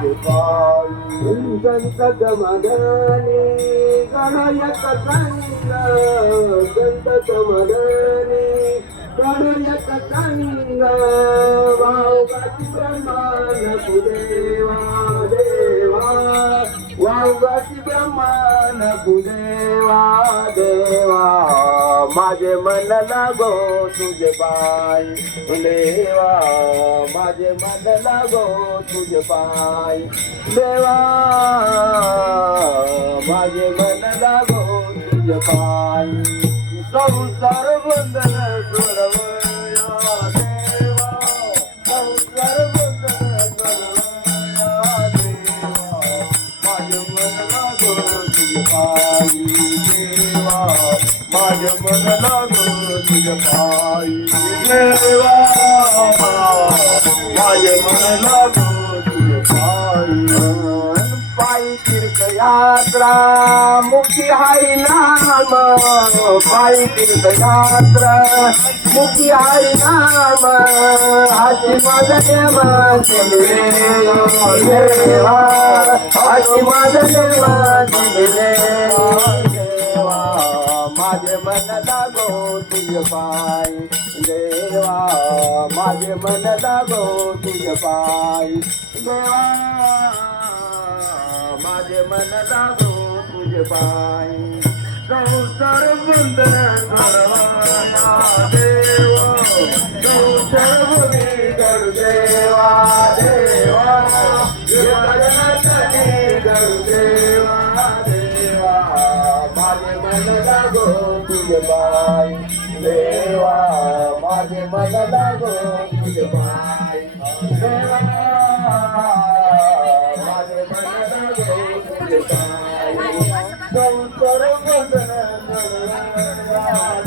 तुझे पायी संत मगने गणयक संग संत वावगाची ब्रह्मान कुदेवा देवा वावगाची ब्रह्मान कुदेवा देवा. माझे मन लागो तुझे पाय. देवा माझे मन लागो तुझे पाय. देवा माझे मन लागो तुझे पाय. संसार बंधन सोडवया देवा. संसार बंधन सोडवया देवा. माझे मन लागो तुझे माझे मन लागो तुझे पायी. देवा माझे मन लागो तुझे पायी. पायी तीर्थयात्रा मुखी हरी नाम. पायी तीर्थयात्रा मुखी हरी नाम. हाची माझा देवा देवा हाची माझा देवा माझे मन लागो तुझे पाय. देवा माझे मन लागो तुझे पाय. देवा माझे मन लागो तुझ पाय. संसार बंधन करवाया देवा. संसार देवा. देवा देवा. देवा माझे मन लागो तुझे देवा माझे मन लागो तुझे पाय देवा माझे मन लागो तुझे पाय गौतर वंदन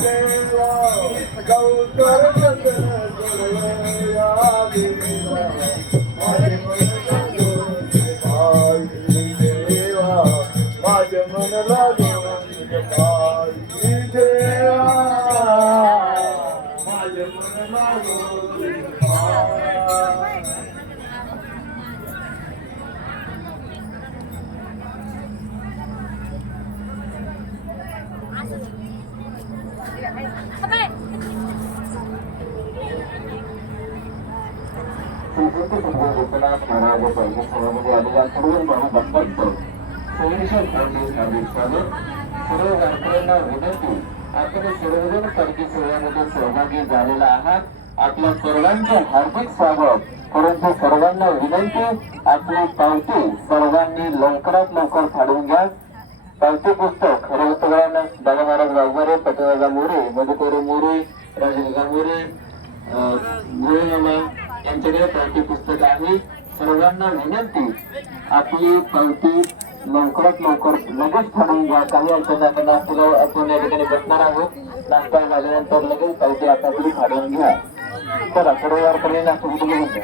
देवा गौतर गोपीनाथ आलेल्या सर्व महाभक्तांच सोयीशर हार्दिक हार्दिक सर्व वारकऱ्यांना विनंती आपण सर्वजण पालखी सोहळ्यामध्ये सहभागी झालेला आहात आपल्या सर्वांचे हार्दिक स्वागत परंतु सर्वांना विनंती आपली पावती सर्वांनी लवकरात लवकर फाडून घ्या पावती पुस्तक रवितवान दादा महाराज गावगारे पटनाजा मोरे मधुकर मोरे राजेंद्र मोरे गोळमामा यांच्याकडे पावती पुस्तक आहे. सर्वांना विनंती आपली पावती लवकरात लवकर लगेच ठरवून घ्या. काही अडचण आपण आपण या ठिकाणी बसणार आहोत. नाश्ता झाल्यानंतर लगेच पावती आता तरी फाडून घ्या. चला सर्व वारकरी नाश्ता कुठे घेऊन घ्या?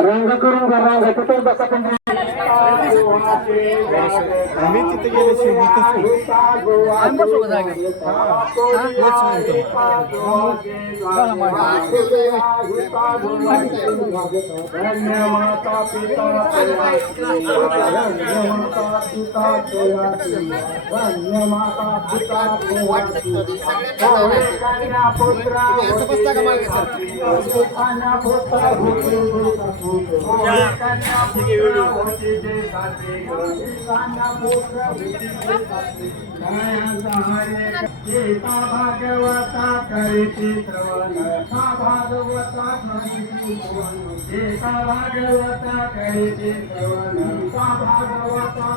रंग करून घ्या रंग तिथे बसा पण आम्ही तिथे गेल्याशिवाय होतच नाही. माता पिता माता पिता माता पिता कन्या पुत्रा कन्या पुत्र सीता भागवता करीती श्रवण भागवता सीता भागवता करीती भागवता